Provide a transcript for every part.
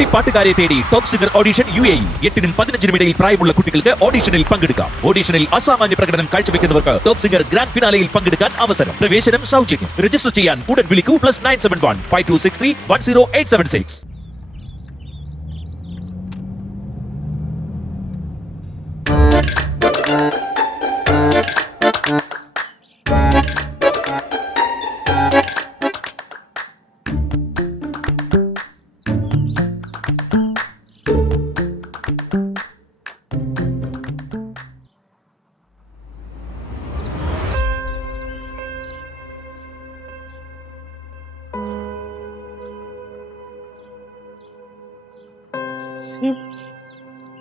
കുട്ടിപ്പാട്ടുകാരെ തേടി top singer audition UAE 8-നും 15-നും ഇടയിൽ പ്രായമുള്ള കുട്ടികൾക്ക് ഓഡിഷനിൽ പങ്കെടുക്കാം. ഓഡിഷനിൽ അസാമാന്യ പ്രകടനം കാഴ്ചവെക്കുന്നവർക്ക് ടോപ്പ് സിംഗർ ഗ്രാൻഡ് ഫിനാലയിൽ പങ്കെടുക്കാൻ അവസരം. പ്രവേശനം സൗജന്യം. രജിസ്റ്റർ ചെയ്യാൻ ഉടൻ വിളിക്കൂ +971 5263 10876.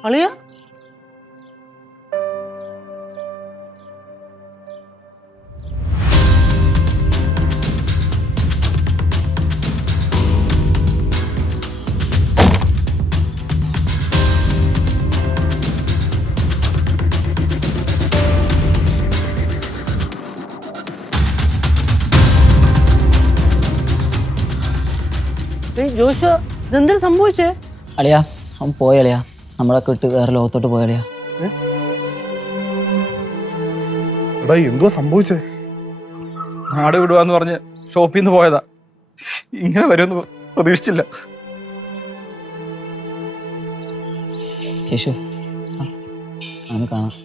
അളിയ ജോഷ ഇതെന്താ സംഭവിച്ചേ? അളിയാ അവൻ പോയളിയാ, നമ്മളൊക്കെ ഇട്ട് വേറെ ലോകത്തോട്ട് പോയളിയാ. എന്തുവാ സംഭവിച്ചേ? നാട് വിടുവാന്ന് പറഞ്ഞ് ഷോപ്പിൽ നിന്ന് പോയതാ. ഇങ്ങനെ വരുമെന്ന് പ്രതീക്ഷിച്ചില്ല. കേശു അവന് കാണാം.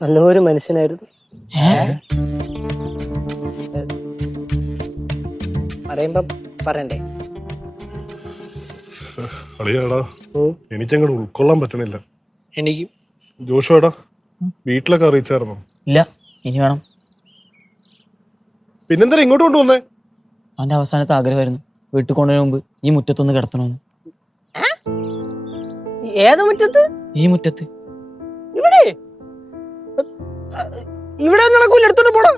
നല്ലൊരു മനുഷ്യനായിരുന്നു. പറയുമ്പോ പറയണ്ടേ? അളിയാടാ, എനിക്കങ്ങോട്ട് ഉൾക്കൊള്ളാൻ പറ്റണില്ല. എനിക്ക് ജോഷുവാടാ, വീട്ടിലൊക്കെ അറിയിച്ചായിരുന്നോ? ഇല്ല, ഇനി വേണം. പിന്നെന്താ ഇങ്ങോട്ട് കൊണ്ടുവന്നേ? അവന്റെ അവസാനത്തെ ആഗ്രഹമായിരുന്നു വീട്ടിൽ കൊണ്ടുവരുന്ന മുമ്പ് ഈ മുറ്റത്തൊന്ന് കിടത്തണമെന്ന്. ഏത് മുറ്റത്ത്? ഈ മുറ്റത്ത്. ഇവിടെ ഇവിടെ നടക്കൂല, എടുത്തോണ്ട് പോടാ.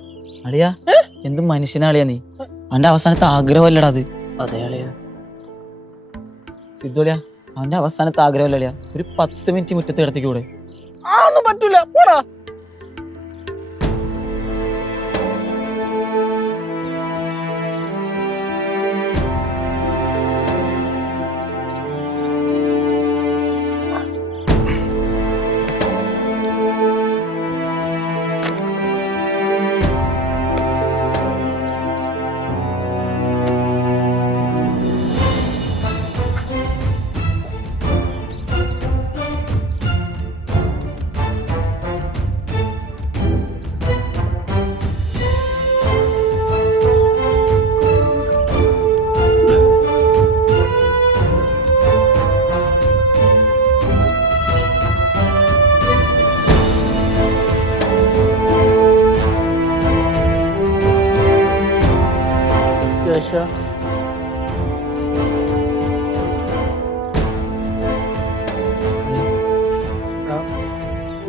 അളിയാ എന്ത് മനുഷ്യനാളിയാ നീ? അവന്റെ അവസാനത്തെ ആഗ്രഹമല്ലടാ അത്. അതെ അളിയ. സിദ്ധുലിയ അവന്റെ അവസാനത്തെ ആഗ്രഹമല്ലളിയാ ഒരു 10 മിനിറ്റ് മുറ്റത്ത് കിടത്തിക്കൂടെ? ഒന്നും പറ്റൂല, പോടാ.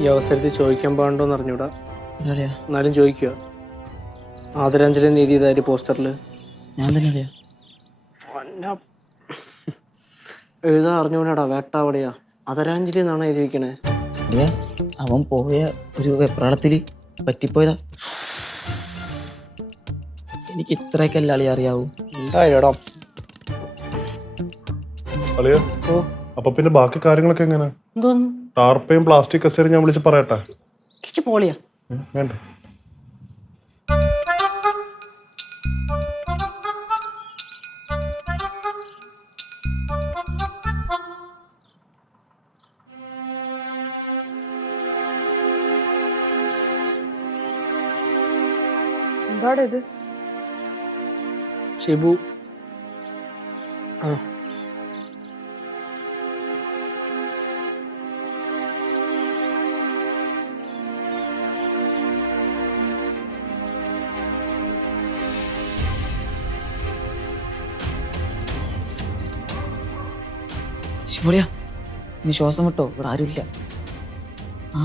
ഈ അവസരത്തിൽ ചോദിക്കാൻ പാടുണ്ടോന്ന് അറിഞ്ഞൂടാ, എന്നാലും ചോദിക്കുക. ആദരാഞ്ജലി നീതിതാരി പോസ്റ്ററില് ഞാൻ തന്നെ എഴുതാ അറിഞ്ഞൂടാ. വേട്ടാവടെയാ ആദരാഞ്ജലി എന്നാണ് എഴുതിയിരിക്കണേ. അവൻ പോയ ഒരു വെപ്രാളത്തില് പറ്റിപ്പോയതാ. എനിക്ക് ഇത്രയൊക്കെ അല്ല അളി അറിയാവൂ. ഉണ്ടായിടാ. അളിയ, അപ്പൊ പിന്നെ ബാക്കി കാര്യങ്ങളൊക്കെ എങ്ങനെ? ടാർപ്പയും പ്ലാസ്റ്റിക് കസേരയും ഞാൻ വിളിച്ച് പറയട്ടെ? പോളിയാ വേണ്ട. എന്താടാ ഇത്? ഷിബു. ശിവളിയ നീ ശ്വാസം വിട്ടോ, ഇവിടെ ആരുമില്ല. ആ